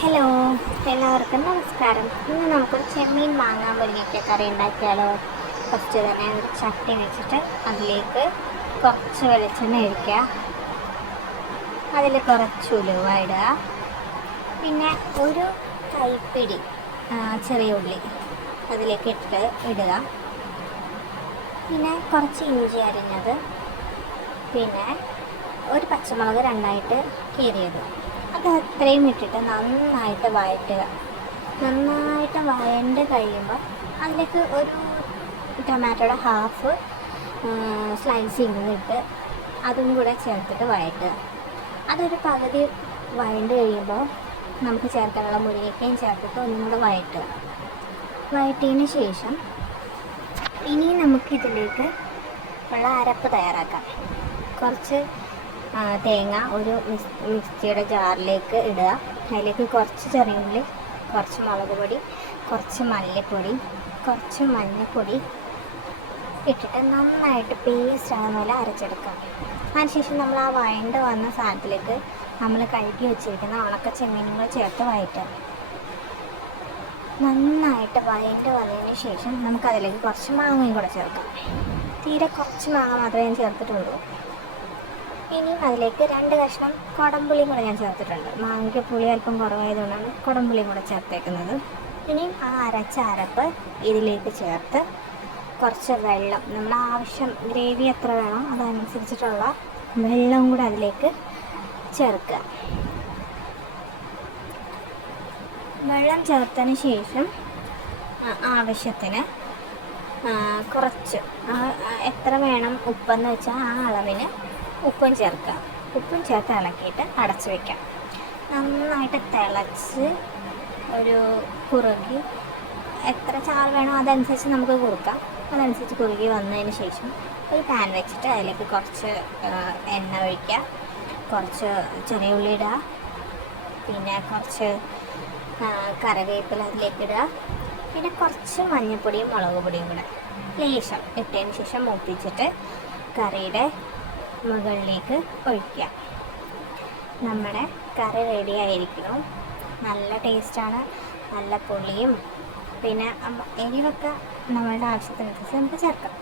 Hello, എല്ലാവർക്കും നമസ്കാരം. ഇന്ന് നമുക്കൊരു ചെമ്മീൻ മാങ്ങാൻ മുരിങ്ങയ്ക്ക കറി ഉണ്ടാക്കിയാലോ. ഫസ്റ്റ് തന്നെ ഒരു ചട്ടി വെച്ചിട്ട് അതിലേക്ക് കുറച്ച് വെളിച്ചെണ്ണ ഒഴിക്കുക. അതിൽ കുറച്ച് ഉലുവ ഇടുക. പിന്നെ ഒരു കൈപ്പിടി ചെറിയ ഉള്ളി അതിലേക്ക് ഇടുക. പിന്നെ കുറച്ച് ഇഞ്ചി അരിഞ്ഞത്, പിന്നെ ഒരു പച്ചമുളക് രണ്ടായിട്ട് കീറിയത്, അത് അത്രയും ഇട്ടിട്ട് നന്നായിട്ട് വഴറ്റുക. നന്നായിട്ട് വഴണ്ട് കഴിയുമ്പോൾ അതിലേക്ക് ഒരു ടൊമാറ്റോയുടെ ഹാഫ് സ്ലൈസ് ചെയ്തിട്ട് അതും കൂടെ ചേർത്തിട്ട് വഴറ്റുക. അതൊരു പകുതി വഴണ്ട് കഴിയുമ്പോൾ നമുക്ക് ചേർക്കാനുള്ള മുരിങ്ങയ്ക്കയും ചേർത്തിട്ട് ഒന്നും കൂടെ വഴറ്റുക. വഴറ്റിയതിന് ശേഷം ഇനി നമുക്കിതിലേക്ക് ഉള്ള അരപ്പ് തയ്യാറാക്കാം. കുറച്ച് തേങ്ങ ഒരു മിക്സിയുടെ ജാറിലേക്ക് ഇടുക. അതിലേക്ക് കുറച്ച് ചെറിയ ഉള്ളി, കുറച്ച് മുളക് പൊടി, കുറച്ച് മല്ലിപ്പൊടി, കുറച്ച് മഞ്ഞൾപ്പൊടി ഇട്ടിട്ട് നന്നായിട്ട് പേസ്റ്റ് ആകുന്ന പോലെ അരച്ചെടുക്കാം. അതിനുശേഷം നമ്മൾ ആ വഴണ്ട് വന്ന സാധനത്തിലേക്ക് നമ്മൾ കഴുകി വെച്ചിരിക്കുന്ന ഉണക്ക ചെമ്മീനും കൂടെ ചേർത്ത് വഴറ്റുക. നന്നായിട്ട് വഴണ്ട് വന്നതിന് ശേഷം നമുക്കതിലേക്ക് കുറച്ച് മാങ്ങയും കൂടെ ചേർക്കാം. തീരെ കുറച്ച് മാങ്ങ മാത്രമേ ഞാൻ ചേർത്തിട്ടുള്ളൂ. ഇനിയും അതിലേക്ക് 2 കഷ്ണം കുടംപുളിയും കൂടെ ഞാൻ ചേർത്തിട്ടുണ്ട്. മാങ്ങയ്ക്ക് പുളി അല്പം കുറവായതുകൊണ്ടാണ് കുടംപുളിയും കൂടെ ചേർത്തേക്കുന്നത്. ഇനിയും ആ അരച്ച അരപ്പ് ഇതിലേക്ക് ചേർത്ത് കുറച്ച് വെള്ളം, നമ്മുടെ ആവശ്യം ഗ്രേവി എത്ര വേണോ അതനുസരിച്ചിട്ടുള്ള വെള്ളം കൂടെ അതിലേക്ക് ചേർക്കുക. വെള്ളം ചേർത്തതിന് ശേഷം ആവശ്യത്തിന് കുറച്ച് എത്ര വേണം ഉപ്പെന്ന് വെച്ചാൽ ആ അളവിന് ഉപ്പും ചേർക്കുക. ഉപ്പും ചേർത്ത് ഇളക്കിയിട്ട് അടച്ചു വയ്ക്കാം. നന്നായിട്ട് തിളച്ച് ഒരു കുറുകി എത്ര ചാറ് വേണോ അതനുസരിച്ച് നമുക്ക് കുറുക്കാം. അതനുസരിച്ച് കുറുകി വന്നതിന് ശേഷം ഒരു പാൻ വെച്ചിട്ട് അതിലേക്ക് കുറച്ച് എണ്ണ ഒഴിക്കുക. കുറച്ച് ചെറിയ ഉള്ളി ഇടുക. പിന്നെ കുറച്ച് കറിവേപ്പില അതിലേക്ക് ഇടുക. പിന്നെ കുറച്ച് മഞ്ഞൾപ്പൊടിയും മുളക് പൊടിയും കൂടെ ലേശം ഇട്ടതിന് ശേഷം മൂപ്പിച്ചിട്ട് കറിയുടെ മുകളിലേക്ക് ഒഴിക്കുക. നമ്മുടെ കറി റെഡി ആയിരിക്കുന്നു. നല്ല ടേസ്റ്റാണ്. നല്ല പുളിയും പിന്നെ എരിവൊക്കെ നമ്മളുടെ ആവശ്യത്തിനനുസരിച്ച് നമുക്ക് ചേർക്കാം.